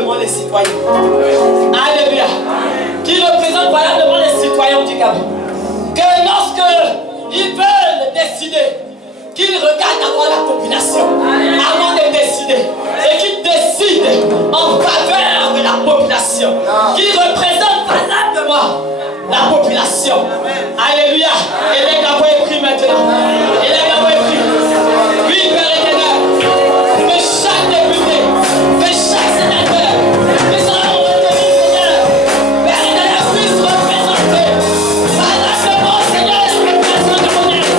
valablement les citoyens. Alléluia. Qui représente valablement les citoyens du Gabon. Que lorsqu'ils veulent décider, qu'ils regardent d'abord la population avant de décider. Et qu'ils décident en faveur de la population. Qu'ils représentent valablement la population. Alléluia. Et les Gabons est pris maintenant. Et les Gabons est pris. Oui, Père éternel. Que chaque député, que chaque sénateur, que sera retenu, Seigneur, Père éternel, puisse représenter valablement, Seigneur, la population gabonaise.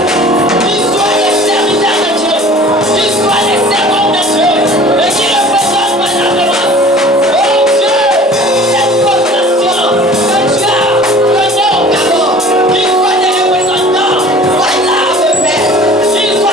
Qu'ils soient les serviteurs de Dieu, qu'ils soient les servants de Dieu, et qu'ils représentent valablement, oh Dieu, cette population que Dieu a donnée au Gabon, qu'ils soient des représentants valables, Père, qu'ils soient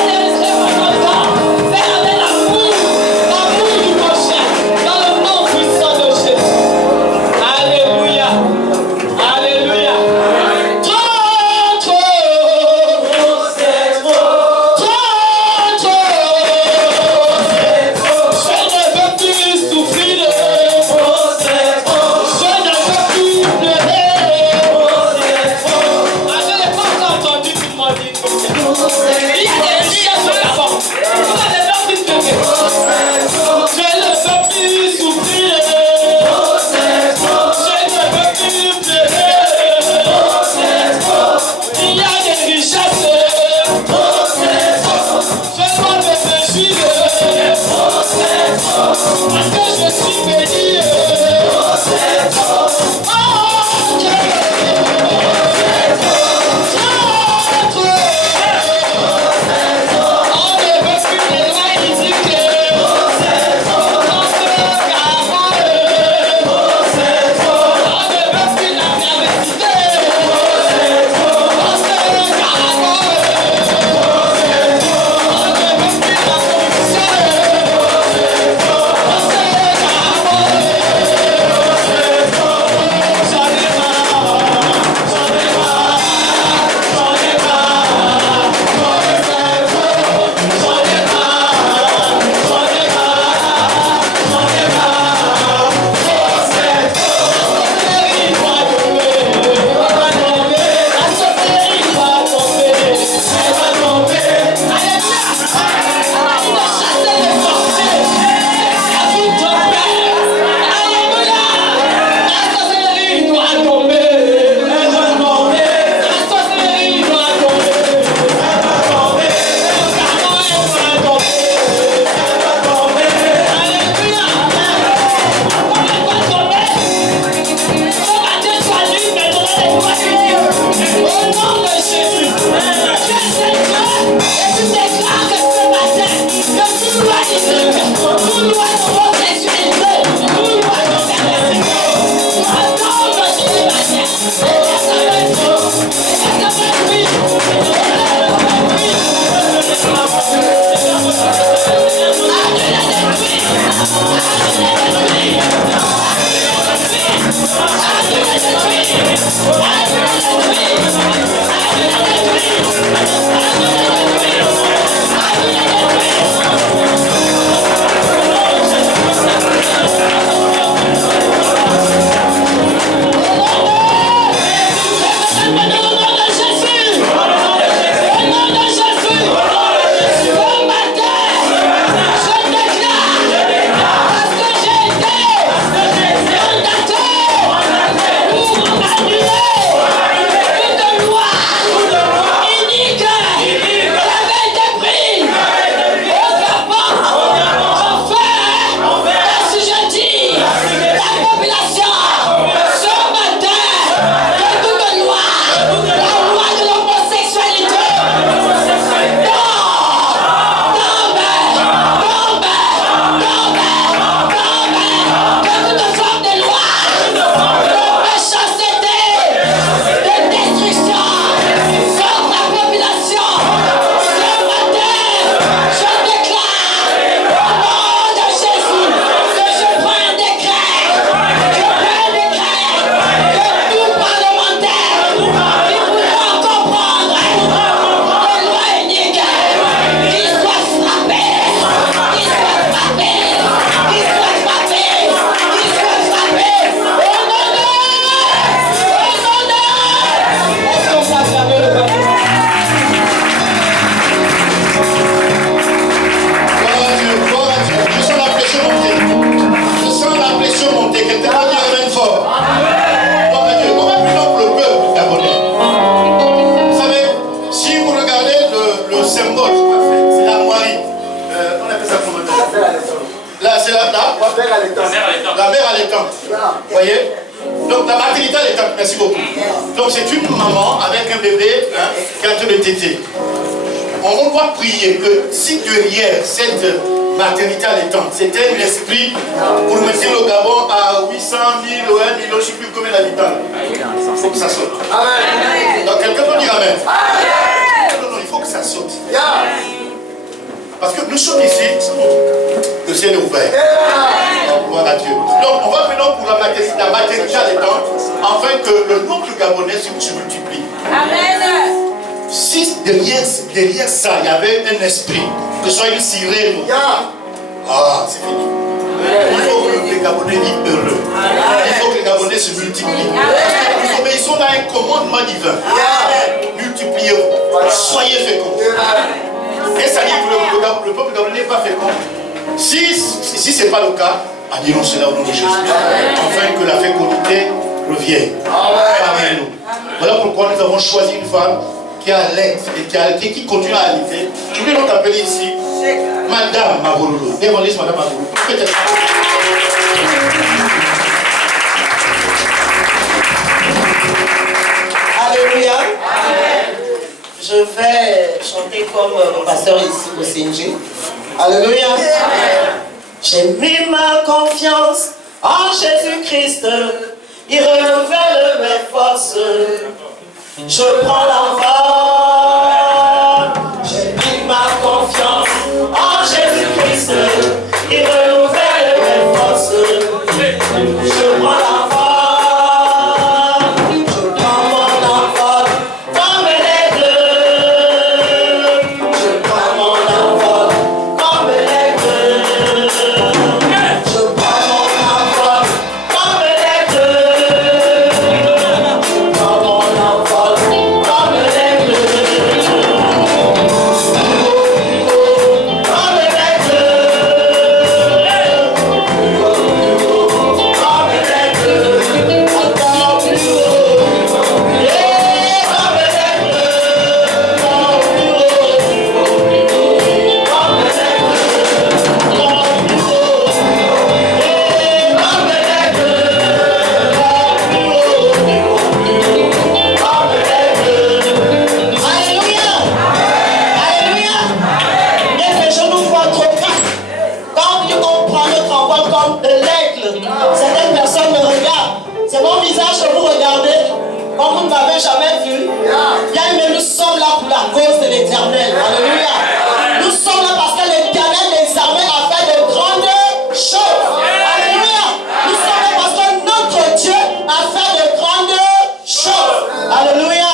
allaitante. Vous voyez? Donc la maternité allaitante, merci beaucoup. Donc c'est une maman avec un bébé qui est en train de téter. On doit prier que si derrière cette maternité allaitante, c'était un esprit pour mettre le Gabon à 800 000 ou 1 million, je ne sais plus combien d'habitants. Il faut que ça saute. Amen. Donc quelqu'un peut dire Amen. Non, il faut que ça saute. Parce que nous sommes ici, le ciel est ouvert. Gloire à Dieu. Donc on va maintenant pour la maternité allaitante, afin que le nombre de Gabonais se multiplie. Amen. Si derrière ça, il y avait un esprit, que ce soit une sirène, c'est fini. Il faut que les Gabonais vivent heureux. Il faut que les Gabonais se multiplient. Nous obéissons à un commandement divin. Multipliez-vous. Soyez féconds. Et ça dit que le peuple gabonais n'est pas fécond. Si ce n'est pas le cas, annulons cela au nom de Jésus. Afin que la fécondité revienne. Amen. Voilà pourquoi nous avons choisi une femme qui allait et qui continue à allaiter. Je vais donc appeler ici Madame Maboulou. Démolisse Madame Maboulou. Alléluia. Je vais chanter comme mon pasteur ici au CNG. Alléluia. J'ai mis ma confiance en Jésus-Christ. Il renouvelle mes forces. Je prends l'envol. J'ai mis ma confiance en Jésus-Christ. Il renouvelle mes forces. Je prends l'envol. Je prends mon envol comme l'aigle. Je prends mon envol comme l'aigle. Je prends mon envol comme l'aigle. Je prends mon envol. Certaines personnes me regardent. C'est mon visage que vous regardez. Comme vous ne m'avez jamais vu. Bien, mais nous sommes là pour la cause de l'Éternel. Alléluia. Nous sommes là parce que l'Éternel des armées a fait de grandes choses. Alléluia. Nous sommes là parce que notre Dieu a fait de grandes choses. Alléluia.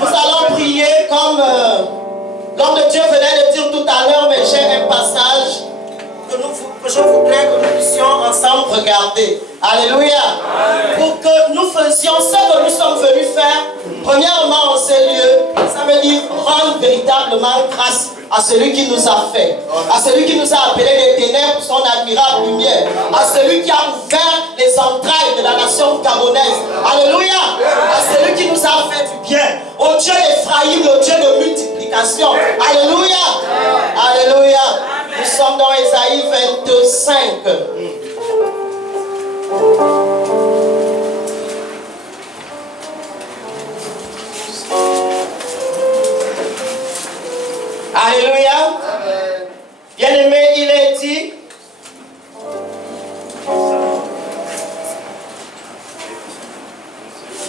Nous allons prier comme l'homme de Dieu venait de dire tout à l'heure, mais j'ai un passage que je voudrais que nous puissions ensemble regarder. Alléluia. Pour que nous faisions ce que nous sommes venus faire, premièrement en ce lieu, ça veut dire rendre véritablement grâce à celui qui nous a fait, à celui qui nous a appelés des ténèbres pour son admirable lumière, à celui qui a ouvert les entrailles de la nation gabonaise. Alléluia. À celui qui nous a fait du bien, au Dieu d'Ephraïm, le Dieu de multiplication. Alléluia. Alléluia. Nous sommes dans Ésaïe 25. Alléluia. Bien-aimé, il est dit,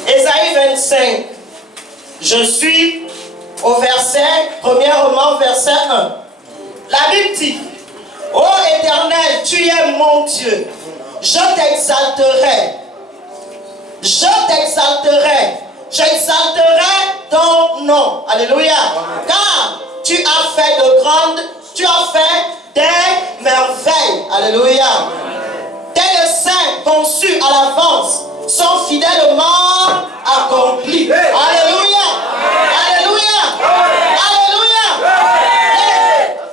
Ésaïe 25, je suis au verset, premièrement verset 1. La Bible dit, ô Éternel, tu es mon Dieu, je t'exalterai, j'exalterai ton nom. Alléluia. Car tu as fait de grandes, tu as fait des merveilles. Alléluia. Tes desseins conçus à l'avance sont fidèlement accomplis. Alléluia. Alléluia. Alléluia.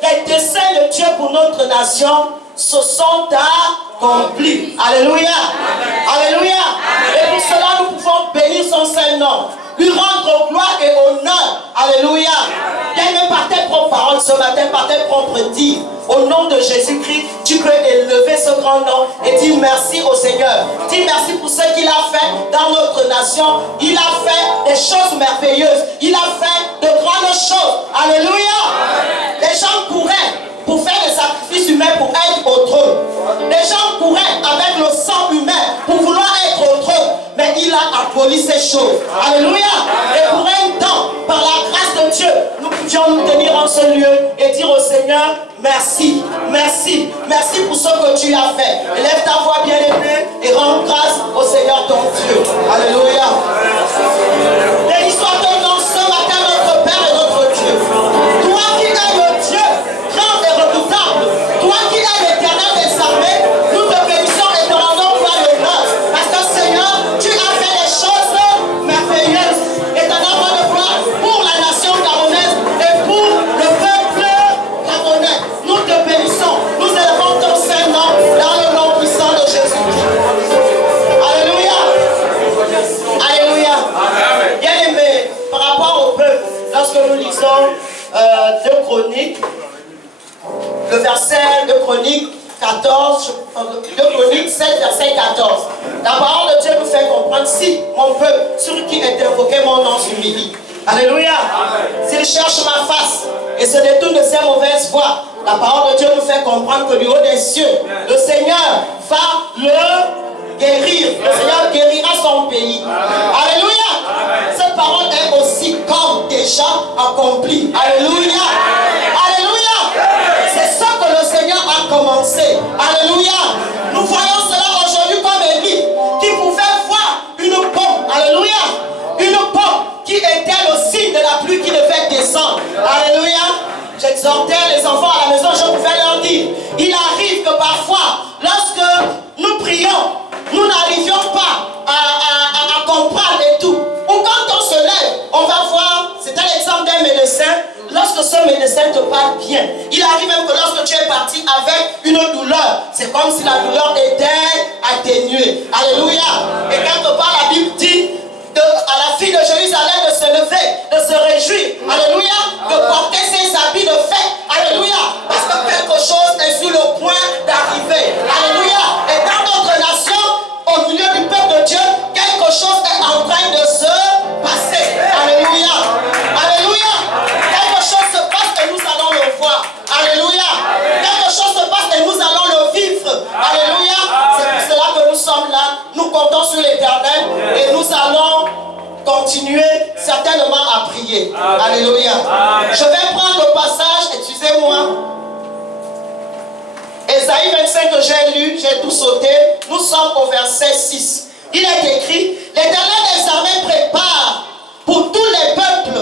Les desseins de Dieu pour notre nation se sont accomplis. Alléluia. Alléluia. Et pour cela, nous pouvons bénir son Saint-Nom, lui rendre gloire et honneur. Alléluia. Bien même par tes propres paroles ce matin par tes propres dires. Au nom de Jésus-Christ, tu peux élever ce grand nom et dire merci au Seigneur. Dis merci pour ce qu'il a fait dans notre nation. Il a fait des choses merveilleuses. Il a fait de grandes choses. Alléluia. Les gens pourraient, pour faire des sacrifices humains pour être au trône. Les gens pourraient, avec le sang humain, pour vouloir être au trône. Mais il a aboli ces choses. Alléluia. Et pour un temps, par la grâce de Dieu, nous pouvions nous tenir en ce lieu et dire au Seigneur, merci, merci, merci pour ce que tu as fait. Élève ta voix bien-aimée et rends grâce au Seigneur ton Dieu. Alléluia. Béni soit ton nom ce matin, notre Père et notre Dieu. Toi qui es le Dieu grand et redoutable, toi qui es l'Éternel des armées, nous te bénissons et te rendons gloire et honneur. Parce que Seigneur, tu as fait des choses merveilleuses. Et te rendons de gloire pour la nation gabonaise et pour le peuple gabonais. Nous te bénissons, nous élevons ton Saint-Nom dans le nom puissant de Jésus-Christ. Alléluia. Alléluia. Bien aimé, par rapport au peuple, lorsque nous lisons 2 Chroniques, le verset de Chroniques 14, 2 Chroniques 7, verset 14. La parole de Dieu nous fait comprendre si mon peuple, sur qui est invoqué mon nom, s'humilie. Alléluia. S'il cherche ma face et se détourne de ses mauvaises voies, la parole de Dieu nous fait comprendre que du haut des cieux, le Seigneur va le guérir. Le Seigneur guérira son pays. Alléluia. Cette parole est aussi comme déjà accomplie. Alléluia. Alléluia. C'est ça que le Seigneur a commencé. Alléluia. Nous voyons cela aujourd'hui comme Élie qui pouvait voir une pomme. Alléluia. Une pomme qui était le signe de la pluie qui devait descendre. Alléluia. J'exhortais les enfants à la maison, je pouvais leur dire, il arrive que parfois, lorsque nous prions, nous n'arrivions pas à comprendre et tout. Ou quand on se lève, on va voir, c'était l'exemple d'un médecin, lorsque ce médecin te parle bien, il arrive même que lorsque tu es parti avec une douleur, c'est comme si la douleur était atténuée. Alléluia. Et quelque part la Bible dit, à la fille de Jérusalem de se lever, de se réjouir, alléluia, de porter ses habits de fête, alléluia, parce que quelque chose est sur le point d'arriver, alléluia. Et dans notre nation, au milieu du peuple de Dieu, quelque chose est en train de se passer, alléluia, alléluia. Quelque chose se passe et nous allons le voir, alléluia. Quelque chose se passe et nous allons le vivre, alléluia. C'est pour cela que nous sommes là, nous comptons sur l'Éternel et nous allons continuer certainement à prier. Alléluia. Je vais prendre le passage, excusez-moi. Ésaïe 25 que j'ai lu, j'ai tout sauté. Nous sommes au verset 6. Il est écrit, l'Éternel des armées prépare pour tous les peuples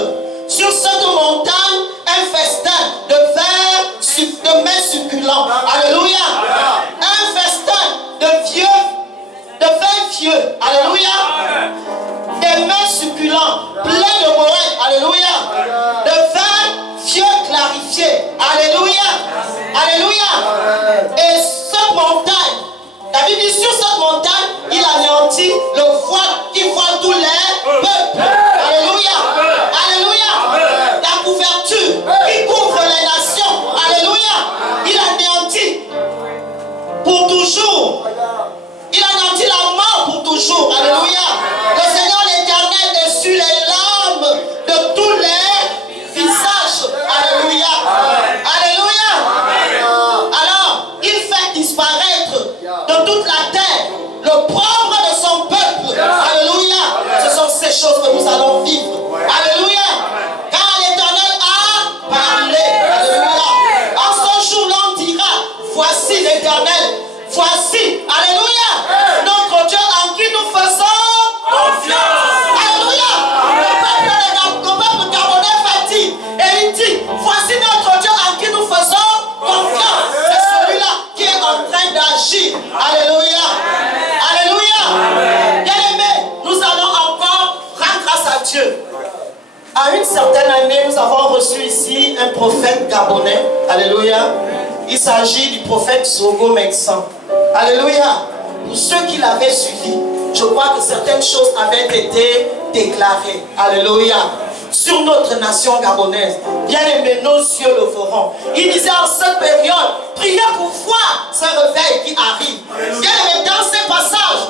sur cette montagne un festin de mets succulents. Alléluia. Un festin de vin vieux. Alléluia. Des mets succulents, pleins de moelle. Alléluia. De vin vieux clarifié. Alléluia. Alléluia. Et cette montagne, la Bible dit sur cette montagne, il anéantit le voile qui voile tous les peuples. Alléluia. Alléluia. La couverture qui couvre les nations. Alléluia. Il anéantit pour toujours. Il anéantit la mort pour toujours. Alléluia. Le Seigneur l'Éternel essuie les larmes de tous les visages. Alléluia. Alléluia. Alors, il fait disparaître de toute la terre le propre de son peuple. Alléluia. Ce sont ces choses que nous allons vivre. Alléluia. Car l'Éternel a parlé. Alléluia. En ce jour-là, on dira, voici l'Éternel. Voici, alléluia, notre Dieu en qui nous faisons confiance. Alléluia. Le peuple gabonais va dire, et il dit, voici notre Dieu en qui nous faisons confiance. C'est celui-là qui est en train d'agir. Alléluia. Alléluia. Bien aimé, nous allons encore rendre grâce à Dieu. À une certaine année, nous avons reçu ici un prophète gabonais. Alléluia. Il s'agit du prophète Zogo Meksan. Alléluia. Pour ceux qui l'avaient suivi, je crois que certaines choses avaient été déclarées. Alléluia. sur notre nation gabonaise. Bien-aimés, nos yeux le feront. Il disait en cette période, priez pour voir ce réveil qui arrive. Bien-aimés, dans ces passages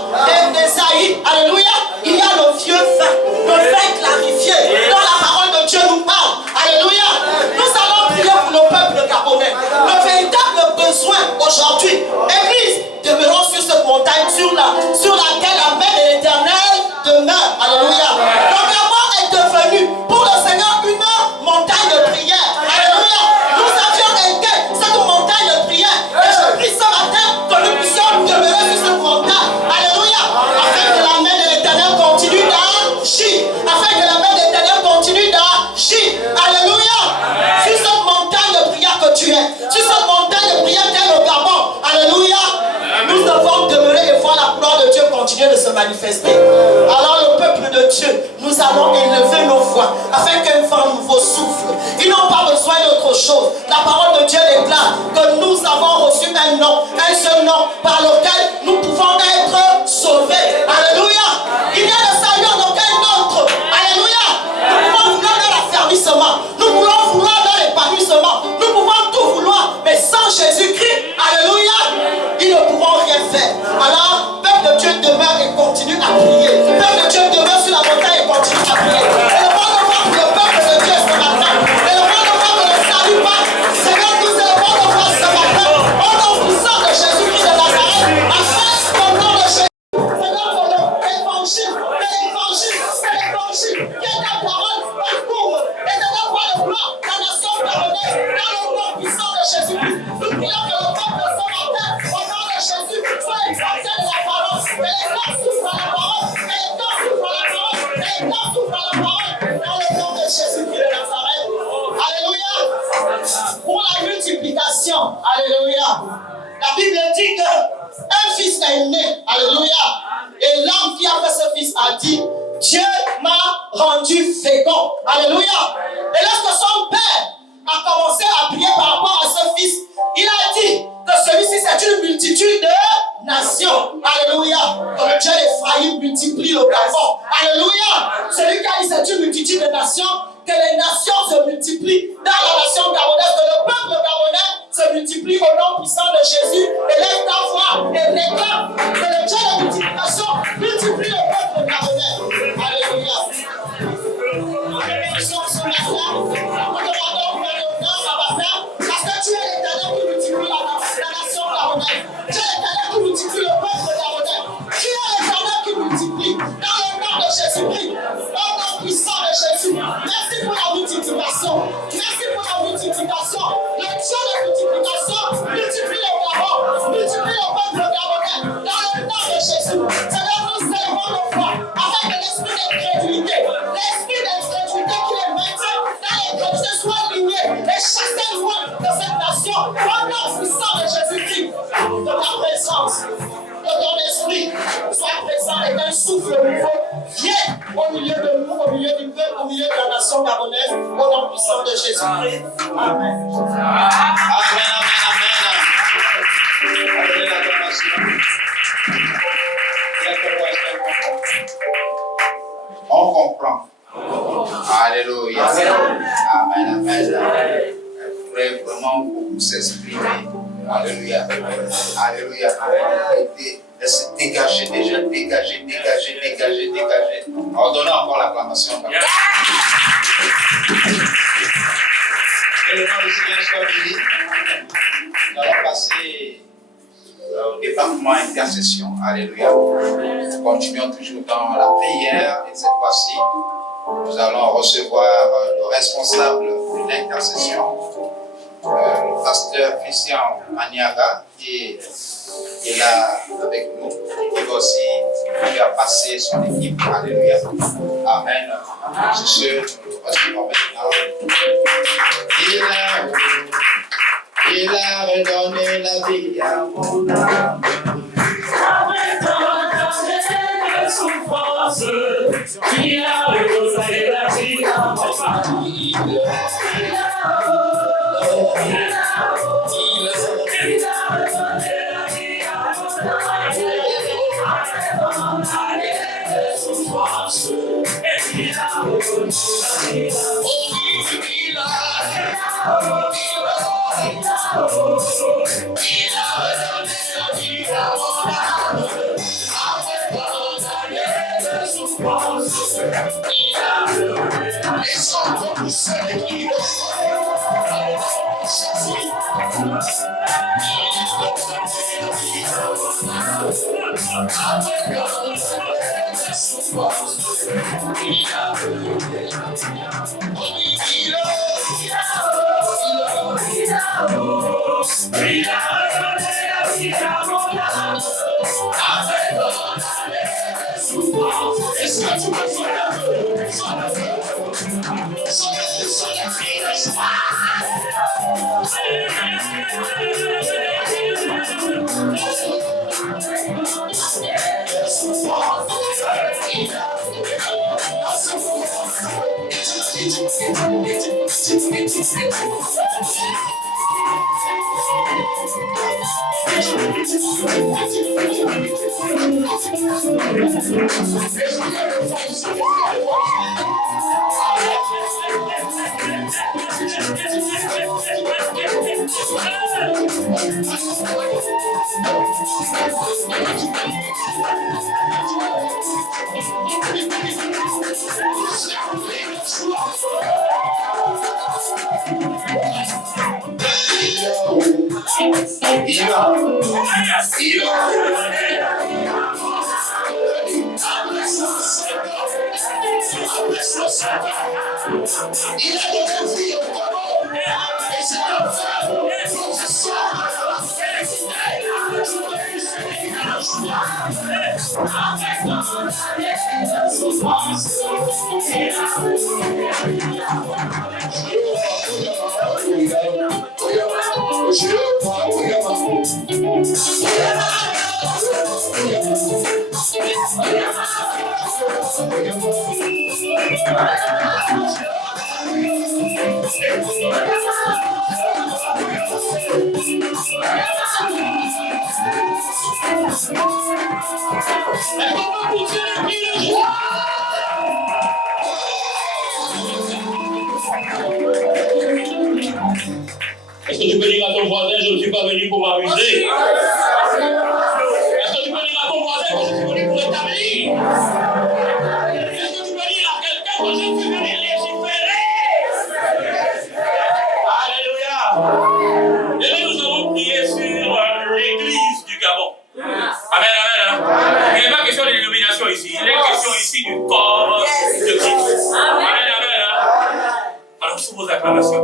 d'Ésaïe, alléluia, il y a le vieux fait clarifié. Dans la parole de Dieu nous parle. Alléluia. Nous allons prier pour le peuple gabonais. Le véritable besoin aujourd'hui, Église, demeurons sur cette montagne sur laquelle la main de l'Éternel demeure. Alléluia. Le Gabon est devenu pour le Seigneur une montagne de prière. Alléluia. Nous avions été cette montagne de prière. Et je prie ce matin que nous puissions demeurer sur cette montagne. Alléluia. Afin que la main de l'Éternel continue d'agir. Afin que la main de l'Éternel continue d'agir. Alléluia. Sur cette montagne de prière que tu es. Sur cette montagne de prière qu'est le Gabon. Alléluia. Nous devons demeurer et voir la gloire de Dieu continuer de se manifester. Alors le peuple de Dieu, nous allons élever nos voix afin qu'un vent nouveau souffle. Ils n'ont pas besoin d'autre chose. La parole de Dieu déclare que nous avons reçu un nom, un seul nom par lequel nous pouvons être sauvés. Alléluia. Il y a le salut en aucun autre. Alléluia. Nous pouvons vouloir dans l'affermissement. Nous voulons vouloir dans l'épanouissement. Nous pouvons tout vouloir, mais sans Jésus-Christ, alléluia, ils ne pourront rien faire. Alors, peuple de Dieu demeure et continue à prier. Peuple de Dieu demeure sur la montagne et continue à prier. Et le bon devant pour le peuple de Dieu ce matin. Et le bon devant pour le salut pas. Seigneur, nous élevons nos voix ce matin. Au nom puissant de Jésus-Christ de Nazareth. Afin qu'au nom de Jésus. Seigneur, pour l'évangile, que ta parole parcourt. Et de ta voix de gloire, la nation gabonaise, dans le nom puissant de Jésus-Christ. Nous prions que le peuple ce matin, au nom de Jésus, soit exalté de la parole. Et les corps souffrent à la parole. Et les corps souffrent à la parole. Et les corps souffrent à la parole. Dans le nom de Jésus-Christ de Nazareth. Alléluia. Pour la multiplication. Alléluia. La Bible dit que un fils est né. Alléluia. Et l'homme qui a fait ce fils a dit, Dieu m'a rendu fécond. Alléluia. Et lorsque son père a commencé à prier par rapport à ce fils, il a dit que celui-ci c'est une multitude de nations. Alléluia. Que le Dieu d'Ephraïm multiplie le Gabon. Alléluia. Celui qui a dit c'est une multitude de nations, que les nations se multiplient dans la nation gabonaise, que le peuple gabonais se multiplie au nom puissant de Jésus. Et lève ta voix et réclame que le Dieu de multiplication multiplie le peuple gabonais. Alléluia. Parce que tu es l'Éternel qui multiplie la nation gabonaise. Tu es l'Éternel qui multiplie le peuple gabonais. Tu es l'Éternel qui multiplie dans le nom de Jésus-Christ. Au nom puissant de Jésus. Merci pour la multiplication. Merci pour la multiplication. Le Dieu de multiplication multiplie le Gabon, multiplie le peuple gabonais dans le nom de Jésus. Seigneur, nous élevons nos voix afin que l'esprit d'incrédulité qui les maintient dans l'incrédulité soit ligné et chassé loin de cette nation. Au nom puissant de Jésus-Christ, de ta présence, de ton esprit, soit présent et d'un souffle nouveau. Viens au milieu de nous, au milieu du peuple, au milieu de la nation gabonaise, au nom puissant de Jésus-Christ. Amen. On comprend. Alléluia. Amen. Amen. Il faudrait vraiment beaucoup s'exprimer. Alléluia. Alléluia. De se dégager déjà, dégager. En donnant encore l'acclamation. Et le nom du Seigneur soit béni. Nous allons passer au département intercession. Alléluia. Nous continuons toujours dans la prière et cette fois-ci, nous allons recevoir le responsable de l'intercession, le pasteur Christian Maniaga, qui est là avec nous, qui va aussi faire passer son équipe. Alléluia. Amen. C'est ce que nous recevons maintenant. Il a redonné la vie à mon âme. Il a redonné la vie à mon famille. Est-ce que tu peux dire à ton voisin, je ne suis pas venu pour m'amuser? Est-ce que tu peux dire à ton voisin que je suis venu pour établir? Est-ce que tu peux dire à quelqu'un que je suis venu légiférer? Alléluia! Et là, nous allons prier sur l'église du Gabon. Amen, amen. Il n'est pas question de l'illumination ici. Il est question ici du corps de Christ. Amen, amen. Alors, sous vos acclamations.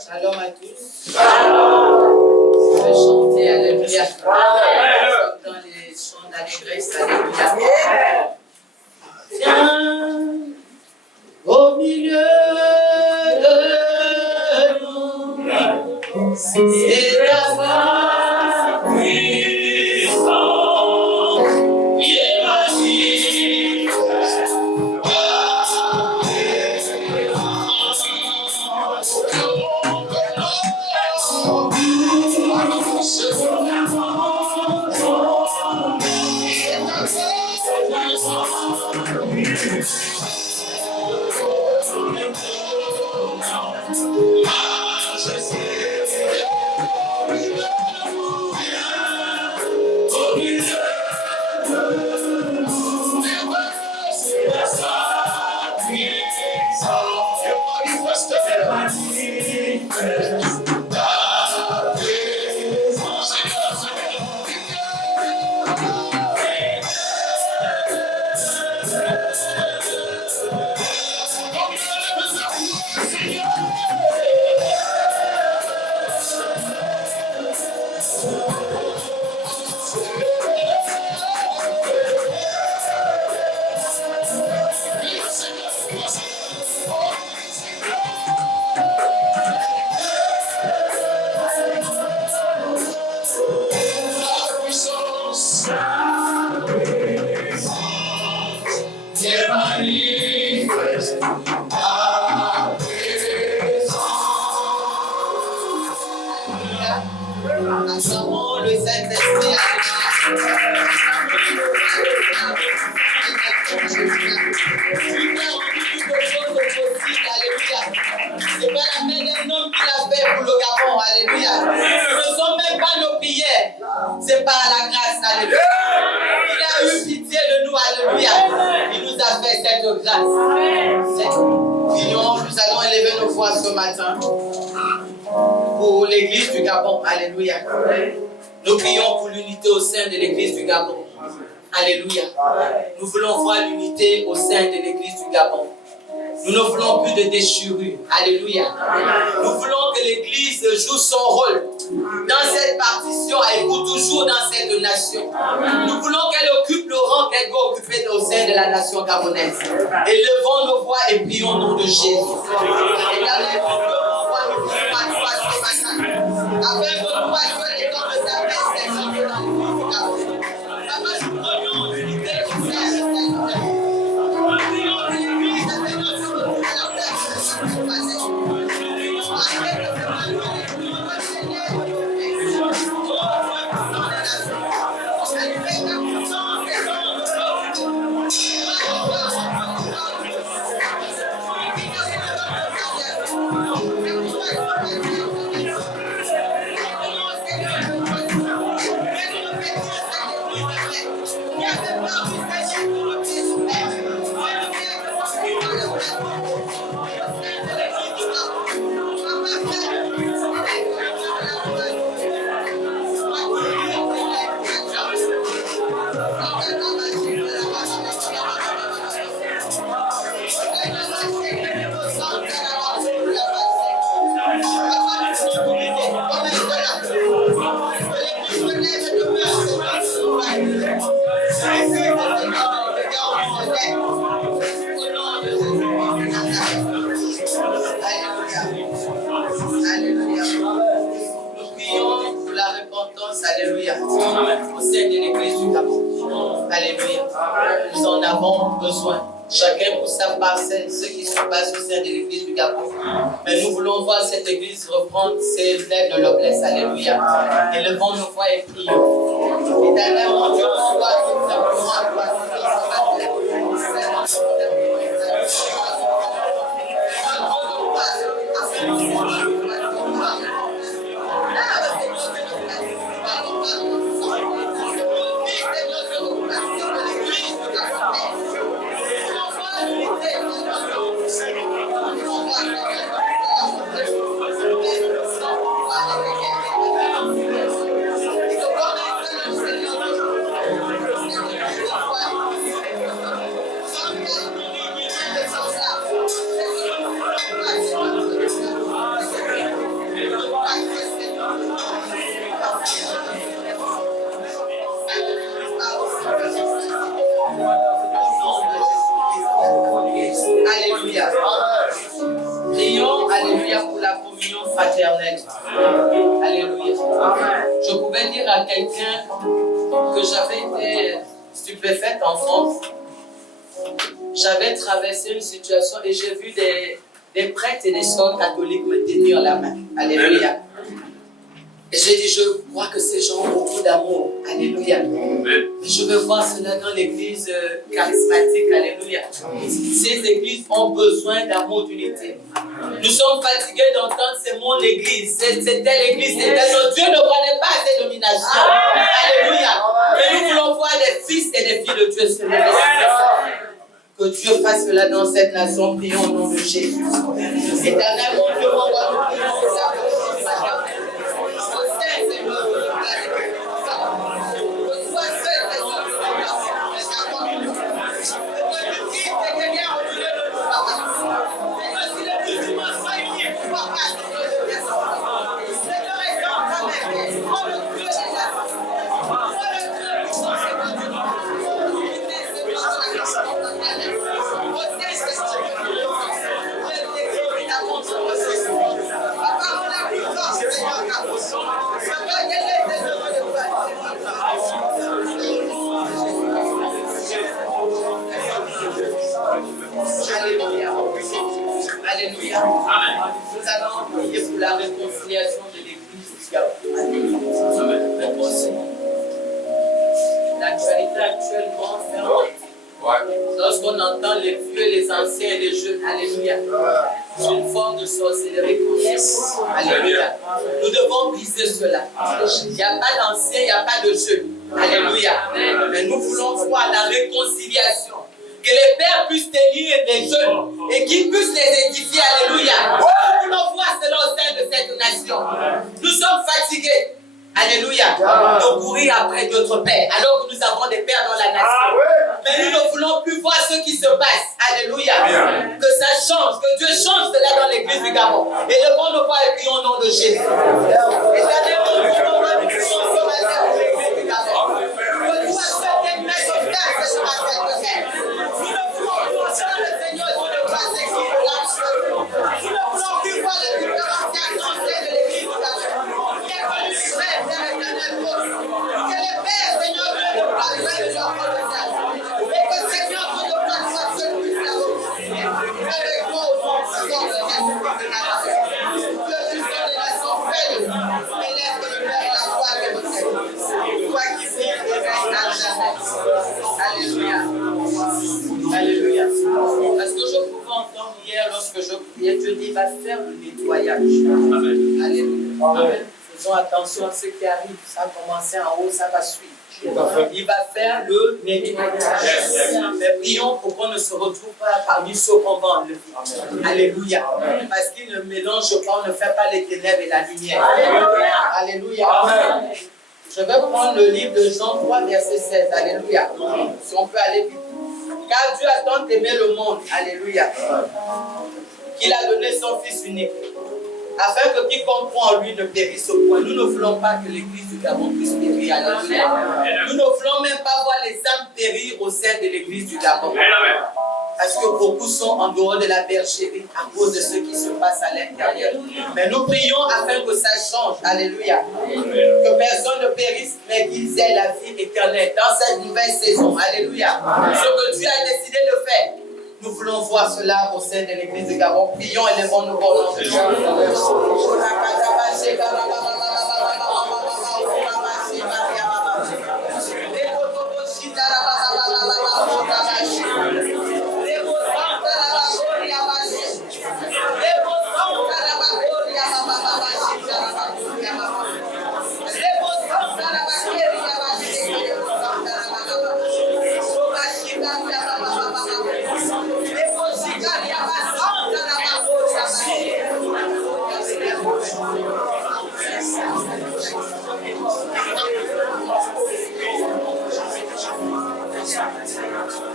Shalom à tous. On va chanter Alléluia. Dans les chants d'allégresse, Alléluia. Viens au milieu de nous. C'est la voix puissante qui est magique. C'est pas la main d'un homme qui l'a fait pour le Gabon, alléluia. Ce ne sont même pas nos prières, c'est par la grâce, alléluia. Il a eu pitié de nous, alléluia. Il nous a fait cette grâce. Nous allons élever nos voix ce matin pour l'église du Gabon, alléluia. Nous prions pour l'unité au sein de l'église du Gabon. Alléluia. Nous voulons voir l'unité au sein de l'église du Gabon. Nous ne voulons plus de déchirure. Alléluia. Nous voulons que l'église joue son rôle dans cette partition et pour toujours dans cette nation. Nous voulons qu'elle occupe le rang qu'elle doit occuper au sein de la nation gabonaise. Élevons nos voix et prions au nom de Jésus. Éternel, afin que nous voyions les dons de ta paix, Papa, nous prenons l'unité au sein de cette nation. Alléluia. Au sein de l'église du Gabon. Alléluia. Nous en avons besoin. Chacun pour sa parcelle, ce qui se passe au sein de l'église du Gabon. Mais nous voulons voir cette église reprendre ses ailes de noblesse. Alléluia. Élevons nos voix et prions. Éternel, mon Dieu, on voit tout simplement à toi. Alléluia. Prions, alléluia, pour la communion fraternelle. Alléluia. Je pouvais dire à quelqu'un que j'avais été stupéfaite en France. J'avais traversé une situation et j'ai vu des prêtres et des sœurs catholiques me tenir la main. Alléluia. Et j'ai dit, je crois que ces gens ont beaucoup d'amour. Alléluia. Je veux voir cela dans l'église charismatique. Alléluia. Ces églises ont besoin d'amour, d'unité. Nous sommes fatigués d'entendre c'est mon église, c'est telle église, c'est telle. Notre Dieu ne connaît pas ces dominations. Alléluia. Mais nous voulons voir des fils et des filles de Dieu se lever. Que Dieu fasse cela dans cette nation. Prions au nom de Jésus. Éternel, mon Dieu, on va nous prier pour ça. Alléluia. Alléluia. Nous allons prier pour la réconciliation de l'église du Gabon. l'actualité actuellement fermante. Lorsqu'on entend les vieux, les anciens et les jeunes, alléluia, c'est une forme de sorcellerie qu'on est. Alléluia. Nous devons briser cela. Il n'y a pas d'anciens, il n'y a pas de jeunes. Alléluia. Mais nous voulons voir la réconciliation. Que les pères puissent élire les jeunes et qu'ils puissent les édifier. Alléluia. Nous voulons voir cela au sein de cette nation. Nous sommes fatigués. Alléluia. De courir après d'autres pères alors que nous avons des pères dans la nation. Mais nous ne voulons plus voir ce qui se passe. Alléluia. Que ça change. Que Dieu change cela dans l'église du Gabon. Et levons nos voix et prions au nom de Jésus. Éternellement, nous voulons nous prions ce matin pour l'église du Gabon. Que toi, certaines mains se fassent ce matin. Nous ne voulons plus entendre le Seigneur Dieu de grâce et qui nous ne voulons plus voir les différentes anciens de l'église du Gabon. Qui est connu du frère, Père éternel, que les pères, Seigneur Dieu de grâce, de leur connaissance. Et que Seigneur Dieu de grâce soit celui qui l'a obtenu. Avec toi au nom de Dieu de Nazareth. Que tu sois les nations faites. Et laisse que le Père la foi de votre vie. Toi qui vis et règne à jamais. Alléluia. Alléluia. Parce que je pouvais entendre hier lorsque je priais, Dieu dit, il va faire le nettoyage. Amen. Alléluia. Amen. Faisons attention à ce qui arrive. Ça a commencé en haut, ça va suivre. Il va faire le nettoyage. Mais prions pour qu'on ne se retrouve pas parmi ceux qu'on va enlever. Alléluia. Parce qu'il ne mélange pas, on ne fait pas les ténèbres et la lumière. Alléluia. Amen. Je vais prendre le livre de Jean 3, verset 16. Alléluia. Si on peut aller vite. Car Dieu a tant aimé le monde. Alléluia. Qu'il a donné son Fils unique. Afin que quiconque croit en lui ne périsse au point. Nous ne voulons pas que l'église du Gabon puisse périr. Alléluia. Nous ne voulons même pas voir les âmes périr au sein de l'église du Gabon. Parce que beaucoup sont en dehors de la bergerie à cause de ce qui se passe à l'intérieur. Mais nous prions afin que ça change. Alléluia. Que personne ne périsse, mais qu'ils aient la vie éternelle dans cette nouvelle saison. Alléluia. Ce que Dieu a décidé de faire. Nous voulons voir cela au sein de l'église de Gabon. Prions et levons-nous au nom de Dieu.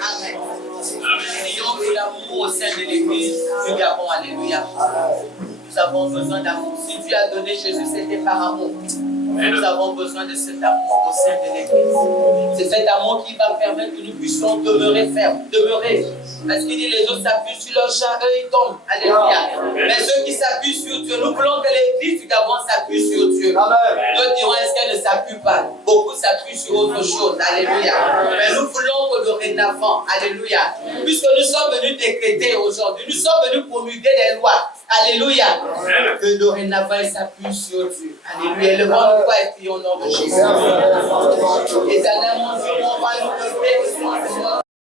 Amen. Prions pour l'amour au sein de l'église du Gabon. Alléluia. Nous avons besoin d'amour. Si Dieu a donné Jésus, c'était par amour. Nous avons besoin de cet amour au sein de l'église. C'est cet amour qui va permettre que nous puissions demeurer fermes, demeurer. Parce qu'il dit les autres s'appuient sur leur chat, eux ils tombent. Alléluia. Mais ceux qui s'appuient sur Dieu, nous voulons que l'église du Gabon s'appuie sur Dieu. Nous dirons, est-ce qu'elle ne s'appuie pas? Beaucoup s'appuient sur autre chose. Alléluia. Mais nous voulons que dorénavant, alléluia, puisque nous sommes venus décréter aujourd'hui, nous sommes venus promulguer des lois. Alléluia. Que dorénavant, elle s'appuie sur Dieu. Alléluia. Levons-nous et prions au nom de Jésus. Éternellement, Dieu, on va nous lever.